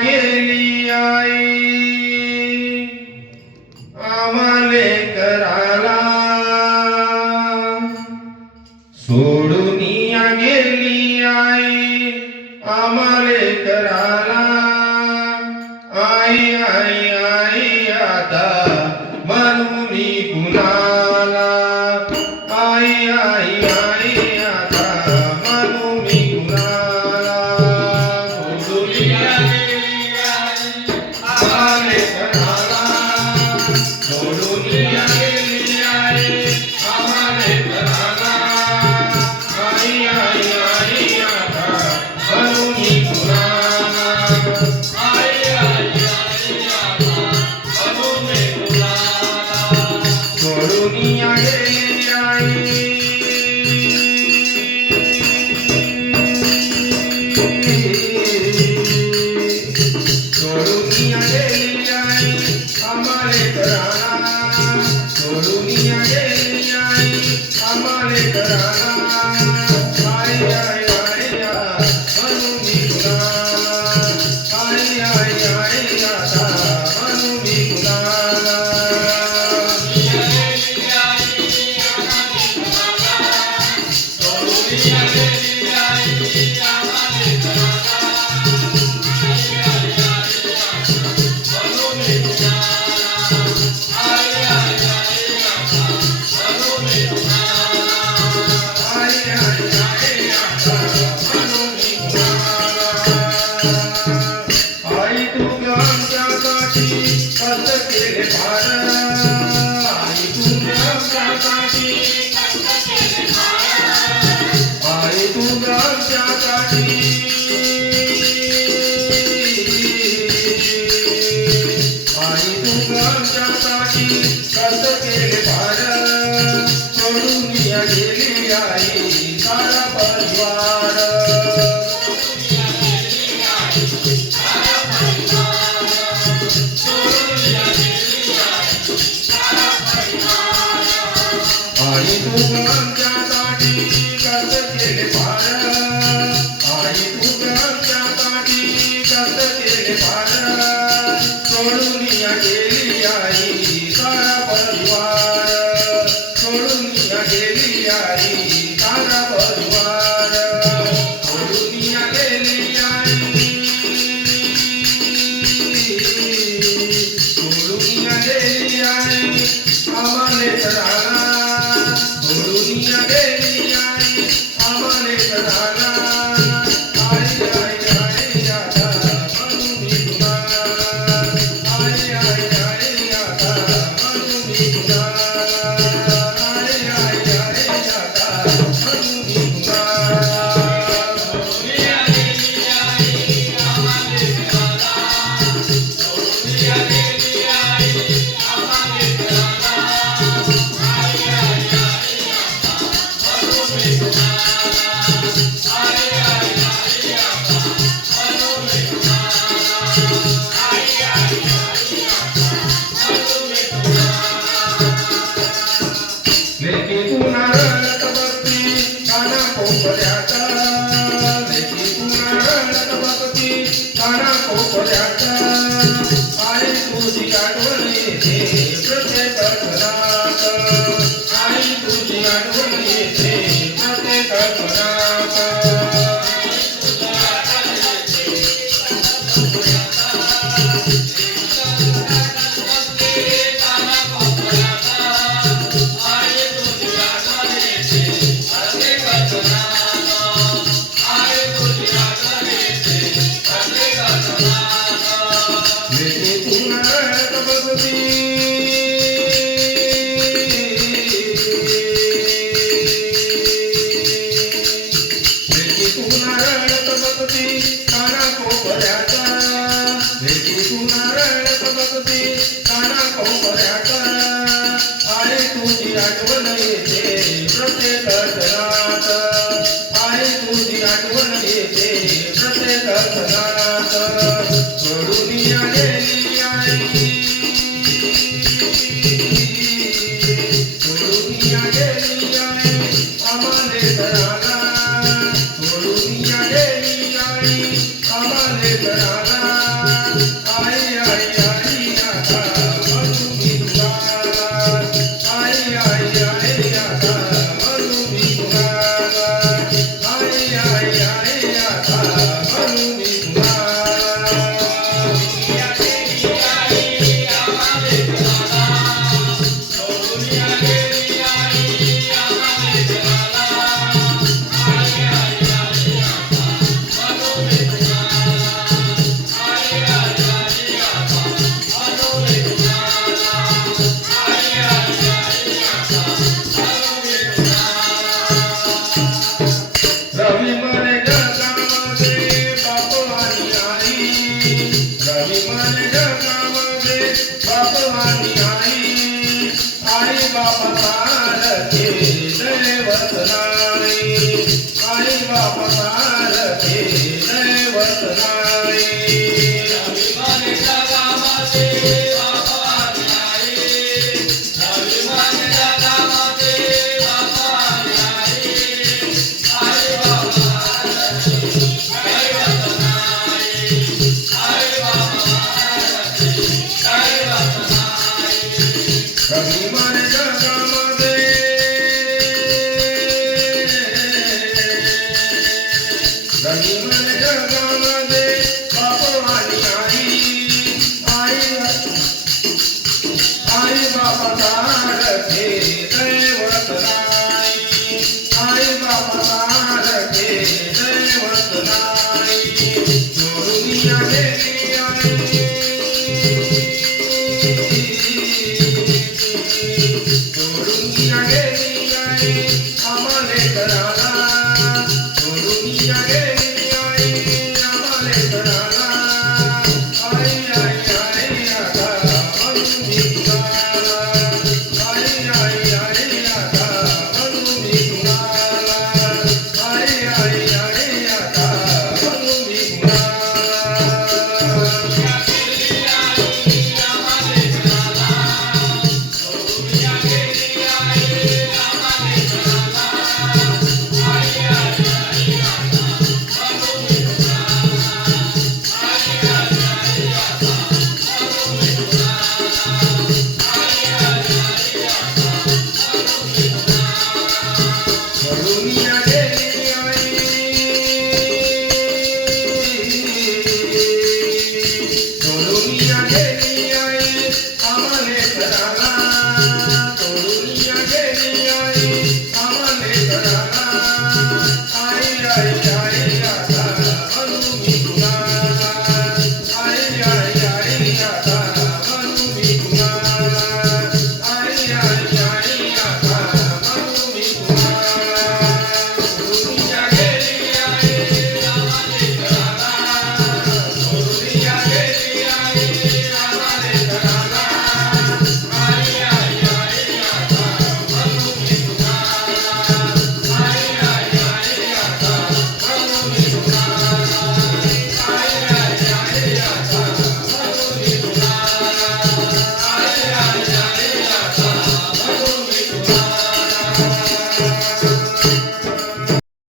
गेली आई आम्हाले कराला सोडून गेली आई आम्हाले कराला आई आई आई आता म्हणू मी कुणाला आई आई आई आता म्हणू मी कुणाला सोडून गेली आई आम्हाले कराला सोडून गेली आई आम्हाले कराला आई आई आई आता म्हणू मी कुणाला आई आई आई आता म्हणू मी कुणाला सोडून गेली आई सोडून गेली आई आम्हाले कराला सोडून गेली आई आम्हाले कराला आई आई आई म्हणू मी कुणाला आई आई आई आता म्हणू मी कुणाला आई तू आमच्यासाठी कष्ट केले फार आई तू आमच्यासाठी आई तू आमच्यासाठी आई तू आमच्यासाठी कष्ट केले फार सोडून गेली आई सारा परिवार आई तू आमच्यासाठी कष्ट केले फार आई तू आमच्यासाठी कष्ट केले फार सोडून गेली आई सारा परिवार सोडून गेली आई सारा परिवार सोडून गेली आई सोडून गेली आई आम्हाले कराला सोडून गेली आई आम्हाले कराला आई आई आई आता म्हणू मी कुणाला आई आई आई आता म्हणू मी कुणाला आई आई आई आता म्हणू मी कुणाला लेकी पुन्हा रडत बसती काना कोपऱ्यात लेकी पुन्हा रडत बसती काना कोपऱ्यात आई तुझी आठवण येते प्रत्येक क्षणात आई तुझी आठवण येते प्रत्येक क्षणात लेकी पुन्हा रडत बसती लेकी पुन्हा रडत बसती काना कोपऱ्यात लेकी पुन्हा रडत बसती काना कोपऱ्यात आई तुझी आठवण येते प्रत्येक क्षणात आई तुझी आठवण येते प्रत्येक क्षणात सोडून गेली आई सोडून गेली आई आम्हाले कराला सोडून गेली आई आम्हाले लेकराला आई आई आई आता म्हणू मी तुला आई आई आई आता म्हणू मी तुला आई आई आई आता म्हणू मी तुला रवी म्हणे जगामध्ये बाप आणि आई रवी म्हणे जगामध्ये बाप आणि आई आई बाप सारखे दैवत नाही आई बाप सारखे दैवत नाही रवी म्हणे जगामध्ये बाप आणि आई रवी म्हणे जगामध्ये बाप आणि आई रवी म्हणे जगामध्ये रवी म्हणे जगामध्ये बाप आणि आई आई बाप सारखे दैवत नाही आई बाप सारखे दैवत नाही चोरुनिया गेली आई चोरुनिया गेली आई आम्हाले कराला चोरुनिया गेली आई आम्हाले कराला आई आई